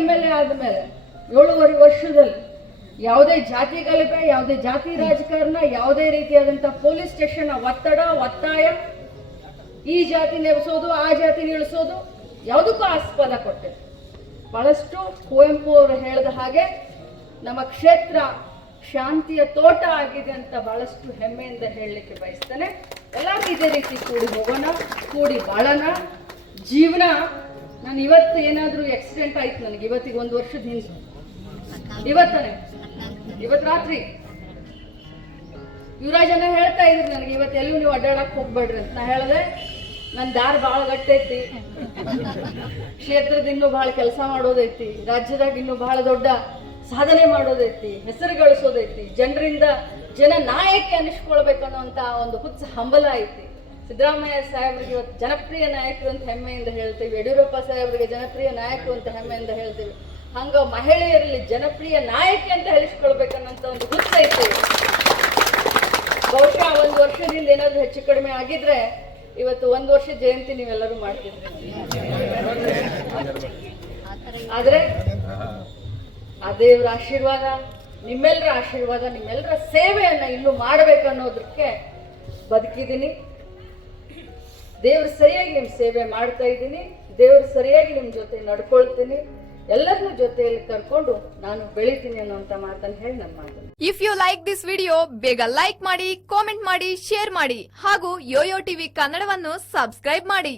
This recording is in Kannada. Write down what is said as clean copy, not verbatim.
MLA ಆದಮೇಲೆ 7.5 ವರ್ಷದಲ್ಲಿ ಯಾವುದೇ ಜಾತಿ ಗಲಭೆ, ಯಾವುದೇ ಜಾತಿ ರಾಜಕಾರಣ, ಯಾವುದೇ ರೀತಿಯಾದಂಥ ಪೊಲೀಸ್ ಸ್ಟೇಷನ್ ಒತ್ತಾಯ, ಈ ಜಾತಿ ನೆಲೆಸೋದು ಆ ಜಾತಿ ಇಳಿಸೋದು ಯಾವುದಕ್ಕೂ ಆಸ್ಪದ ಕೊಟ್ಟಿದೆ. ಬಹಳಷ್ಟು ಕುವೆಂಪು ಅವರು ಹೇಳಿದ ಹಾಗೆ ನಮ್ಮ ಕ್ಷೇತ್ರ ಶಾಂತಿಯ ತೋಟ ಆಗಿದೆ ಅಂತ ಬಹಳಷ್ಟು ಹೆಮ್ಮೆಯಿಂದ ಹೇಳಲಿಕ್ಕೆ ಬಯಸ್ತೇನೆ. ಎಲ್ಲರೂ ಇದೇ ರೀತಿ ಕೂಡಿ ಹೋಗೋಣ, ಕೂಡಿ ಬಾಳೋಣ. ಜೀವನ, ನಾನು ಇವತ್ತು ಏನಾದರೂ ಆಕ್ಸಿಡೆಂಟ್ ಆಯ್ತು ನನಗೆ, ಇವತ್ತಿಗೆ 1 ವರ್ಷದ ಹಿಂದೆ, ಇವತ್ತು ರಾತ್ರಿ ಯುವರಾಜನ ಹೇಳ್ತಾ ಇದ್ರು ನನಗೆ, ಇವತ್ತೆಲ್ಲೂ ನೀವು ಅಡ್ಡಾಡಕ್ಕೆ ಹೋಗ್ಬೇಡ್ರಿ ಅಂತ. ನಾ ಹೇಳಿದೆ, ನನ್ನ ದಾರಿ ಭಾಳ ಗಟ್ಟೈತಿ, ಕ್ಷೇತ್ರದ ಇನ್ನೂ ಭಾಳ ಕೆಲಸ ಮಾಡೋದೈತಿ, ರಾಜ್ಯದಾಗ ಇನ್ನೂ ಭಾಳ ದೊಡ್ಡ ಸಾಧನೆ ಮಾಡೋದೈತಿ, ಹೆಸರು ಗಳಿಸೋದೈತಿ, ಜನ ನಾಯಕಿ ಅನ್ನಿಸ್ಕೊಳ್ಬೇಕನ್ನೋಂಥ ಒಂದು ಹುಚ್ಚ ಹಂಬಲ ಐತಿ. ಸಿದ್ದರಾಮಯ್ಯ ಸಾಹೇಬ್ರಿಗೆ ಇವತ್ತು ಜನಪ್ರಿಯ ನಾಯಕರು ಅಂತ ಹೆಮ್ಮೆಯಿಂದ ಹೇಳ್ತೀವಿ, ಯಡಿಯೂರಪ್ಪ ಸಾಹೇಬ್ರಿಗೆ ಜನಪ್ರಿಯ ನಾಯಕರು ಅಂತ ಹೆಮ್ಮೆಯಿಂದ ಹೇಳ್ತೀವಿ. ಹಂಗ ಮಹಿಳೆಯರಲ್ಲಿ ಜನಪ್ರಿಯ ನಾಯಕಿ ಅಂತ ಹೇಳಿಸ್ಕೊಳ್ಬೇಕನ್ನೋಂಥ ಒಂದು ಹುಚ್ಚ ಐತಿ. ಬಹುಶಃ 1 ವರ್ಷದಿಂದ ಏನಾದರೂ ಹೆಚ್ಚು ಕಡಿಮೆ ಆಗಿದ್ರೆ ಇವತ್ತು 1 ವರ್ಷ ಜಯಂತಿ ನೀವೆಲ್ಲರೂ ಮಾಡ್ತಿದ್ರಿ. ಆದ್ರೆ ಆ ದೇವರ ಆಶೀರ್ವಾದ, ನಿಮ್ಮೆಲ್ಲರ ಆಶೀರ್ವಾದ, ನಿಮ್ಮೆಲ್ಲರ ಸೇವೆಯನ್ನ ಇನ್ನೂ ಮಾಡಬೇಕನ್ನೋದಕ್ಕೆ ಬದುಕಿದ್ದೀನಿ. ದೇವ್ರು ಸರಿಯಾಗಿ ನಿಮ್ಮ ಸೇವೆ ಮಾಡ್ತಾ ಇದ್ದೀನಿ, ದೇವ್ರು ಸರಿಯಾಗಿ ನಿಮ್ಮ ಜೊತೆ ನಡ್ಕೊಳ್ತೀನಿ, ಎಲ್ಲರನ್ನೂ ಜೊತೆಯಲ್ಲಿ ಕರ್ಕೊಂಡು ನಾನು ಬೆಳಿತೀನಿ ಅನ್ನೋಂಥ ಮಾತನ್ನು ಹೇಳಿ ನನ್ನ ಮಾತನ್ನು. If you like this video, ಬೇಗ ಲೈಕ್ ಮಾಡಿ, ಕಾಮೆಂಟ್ ಮಾಡಿ, ಶೇರ್ ಮಾಡಿ ಹಾಗೂ ಯೋಯೋ ಟಿವಿ ಕನ್ನಡವನ್ನು ಸಬ್ಸ್ಕ್ರೈಬ್ ಮಾಡಿ.